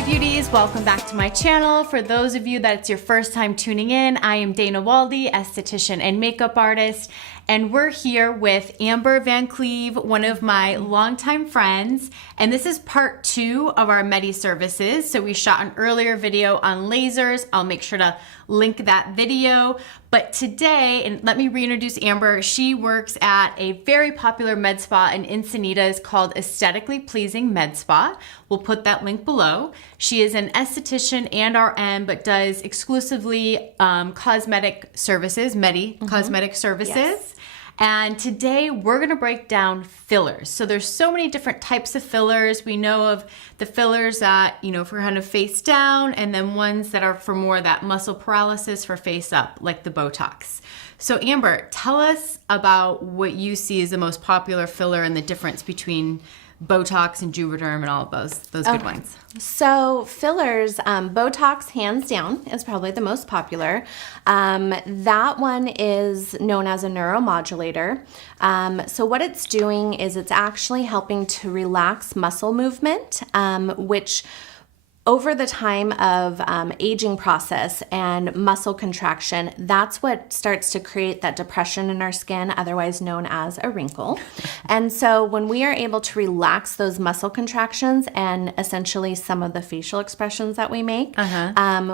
Hi beauties, welcome back to my channel. For those of you that it's your first time tuning in, I am Dana Waldy, esthetician and makeup artist, and we're here with Amber Van Cleave, one of my longtime friends, and this is part 2 of our medi-services. So we shot an earlier video on lasers. I'll make sure to link that video. But today, and let me reintroduce Amber, she works at a very popular med spa in Encinitas called Aesthetically Pleasing Med Spa. We'll put that link below. She is an esthetician and RN, but does exclusively cosmetic services, cosmetic services. Yes. And today we're gonna break down fillers. So there's so many different types of fillers. We know of the fillers that, for kind of face down, and then ones that are for more that muscle paralysis for face up, like the Botox. So Amber, tell us about what you see as the most popular filler and the difference between Botox and Juvederm and all of those good ones. So fillers, Botox hands down is probably the most popular. That one is known as a neuromodulator. So what it's doing is it's actually helping to relax muscle movement, which over the time of aging process and muscle contraction, that's what starts to create that depression in our skin, otherwise known as a wrinkle. And so when we are able to relax those muscle contractions and essentially some of the facial expressions that we make,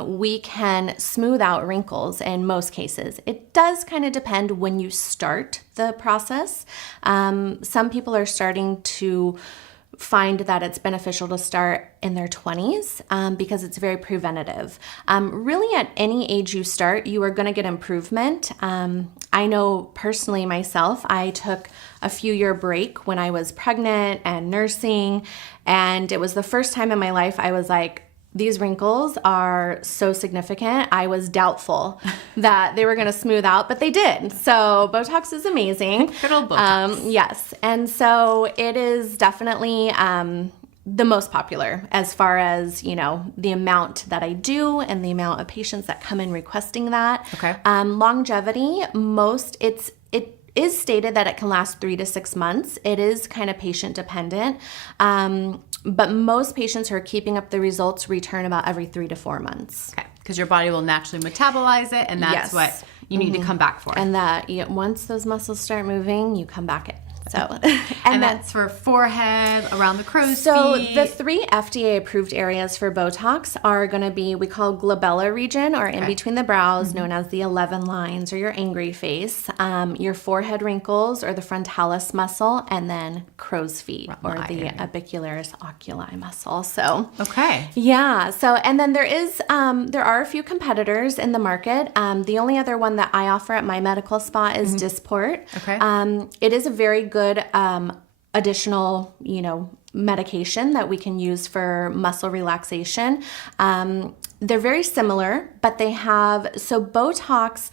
we can smooth out wrinkles in most cases. It does kind of depend when you start the process. Some people are starting to find that it's beneficial to start in their 20s because it's very preventative. Really at any age you start, you are going to get improvement. I know personally myself, I took a few-year break when I was pregnant and nursing, and it was the first time in my life I was like, these wrinkles are so significant. I was doubtful that they were going to smooth out, but they did. So Botox is amazing. Good old Botox. Yes. And so it is definitely the most popular as far as, the amount that I do and the amount of patients that come in requesting that. Okay. Longevity, it is stated that it can last 3 to 6 months. It is kind of patient dependent. But most patients who are keeping up the results return about every 3 to 4 months. Okay, because your body will naturally metabolize it, and that's what you need to come back for. And that once those muscles start moving, you come back in. So, and that's for forehead, around the crow's feet. So the 3 FDA approved areas for Botox are going to be, we call glabella region, or in between the brows, known as the 11 lines or your angry face, your forehead wrinkles or the frontalis muscle, and then crow's feet or the orbicularis oculi muscle. So, yeah. So, and then there are a few competitors in the market. The only other one that I offer at my medical spa is Dysport. Okay. It is a very good additional, medication that we can use for muscle relaxation. They're very similar, but they have, so Botox,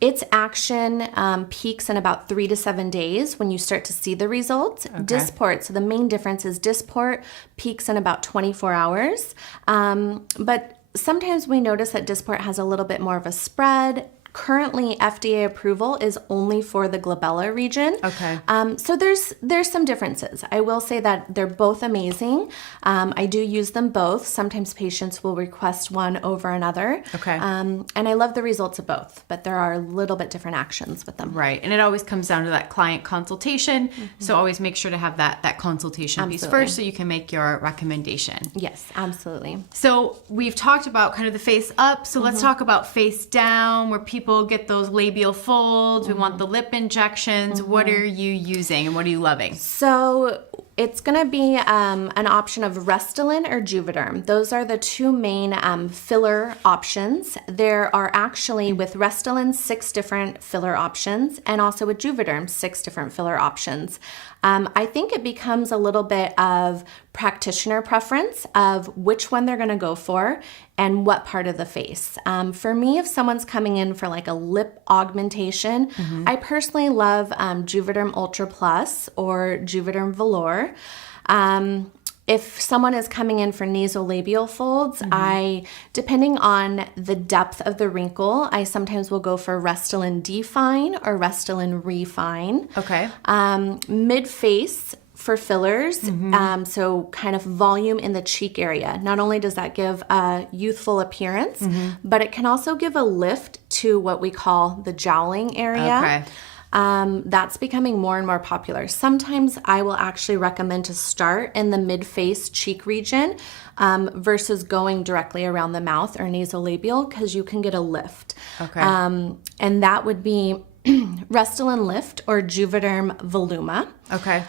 its action peaks in about 3 to 7 days when you start to see the results. Dysport, so the main difference is Dysport peaks in about 24 hours. But sometimes we notice that Dysport has a little bit more of a spread. Currently, FDA approval is only for the glabella region. Okay. So there's some differences. I will say that they're both amazing. I do use them both. Sometimes patients will request one over another. Okay. And I love the results of both, but there are a little bit different actions with them. Right. And it always comes down to that client consultation. So always make sure to have that consultation piece first so you can make your recommendation. Yes, absolutely. So we've talked about kind of the face up. So let's talk about face down, where people get those labial folds. We want the lip injections. What are you using and what are you loving? So it's going to be an option of Restylane or Juvederm. Those are the 2 main filler options. There are actually, with Restylane, 6 different filler options, and also with Juvederm, 6 different filler options. I think it becomes a little bit of practitioner preference of which one they're going to go for and what part of the face. For me, if someone's coming in for like a lip augmentation, I personally love Juvederm Ultra Plus or Juvederm Velour. If someone is coming in for nasolabial folds, depending on the depth of the wrinkle, I sometimes will go for Restylane Define or Restylane Refine. Okay. Mid-face, for fillers, so kind of volume in the cheek area. Not only does that give a youthful appearance, but it can also give a lift to what we call the jowling area. Okay. That's becoming more and more popular. Sometimes I will actually recommend to start in the mid-face cheek region versus going directly around the mouth or nasolabial, because you can get a lift. Okay. And that would be Restylane Lift or Juvederm Voluma. Okay.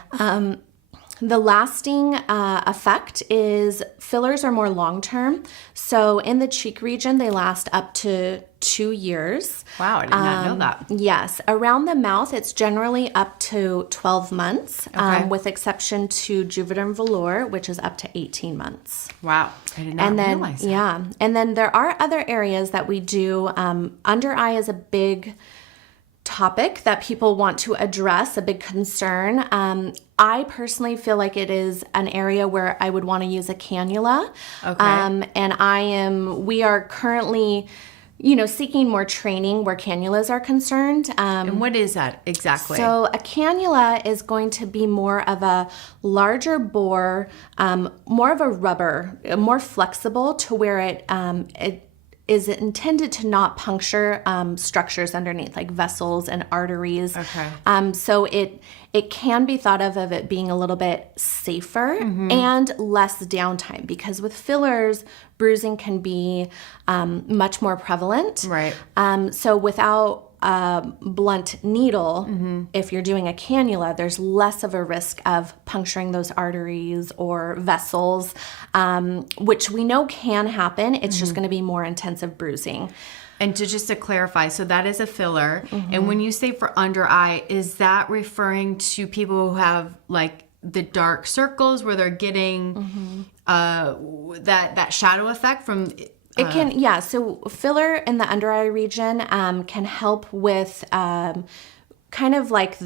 The lasting effect is fillers are more long-term. So in the cheek region, they last up to 2 years. Wow, I did not know that. Yes. Around the mouth, it's generally up to 12 months, with exception to Juvederm Volure, which is up to 18 months. Wow, I did not realize that. Yeah. And then there are other areas that we do. Under eye is a big topic that people want to address, a big concern. I personally feel like it is an area where I would want to use a cannula. Okay. And we are currently, seeking more training where cannulas are concerned. And what is that exactly? So a cannula is going to be more of a larger bore, more of a rubber, more flexible to where it is intended to not puncture structures underneath, like vessels and arteries. Okay. So it can be thought of it being a little bit safer and less downtime, because with fillers, bruising can be much more prevalent. Right. So without a blunt needle, if you're doing a cannula, there's less of a risk of puncturing those arteries or vessels, which we know can happen. It's just going to be more intensive bruising. And just to clarify, so that is a filler. And when you say for under eye, is that referring to people who have like the dark circles where they're getting that shadow effect from? It can, yeah. So filler in the under eye region can help with kind of like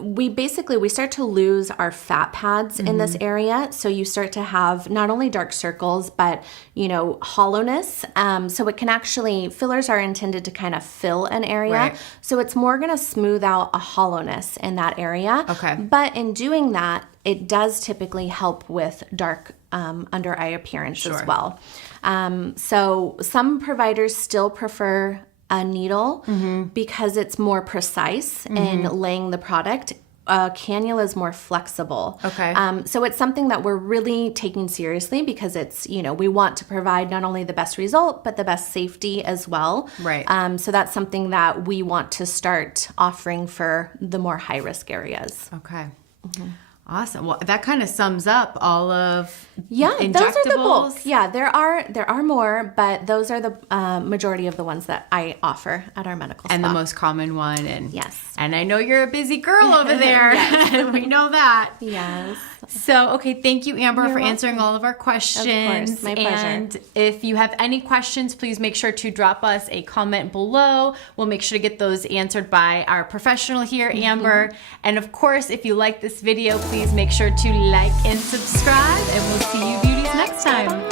we start to lose our fat pads in this area. So you start to have not only dark circles, but, hollowness. So it can actually, fillers are intended to kind of fill an area. Right. So it's more going to smooth out a hollowness in that area. Okay. But in doing that, it does typically help with dark under eye appearance as well. So some providers still prefer a needle because it's more precise in laying the product. Cannula is more flexible. Okay. So it's something that we're really taking seriously, because it's, we want to provide not only the best result, but the best safety as well. Right. So that's something that we want to start offering for the more high-risk areas. Okay. Awesome. Well, that kind of sums up all of injectables. Those are the bulk. Yeah, there are more, but those are the majority of the ones that I offer at our medical spa. And the most common one. And yes. And I know you're a busy girl over there. We know that. Yes. So, okay, thank you, Amber, You're for welcome. answering all of our questions. Of course, my pleasure. And if you have any questions, please make sure to drop us a comment below. We'll make sure to get those answered by our professional here, Amber. And of course, if you like this video, please make sure to like and subscribe, and we'll see you beauties next time.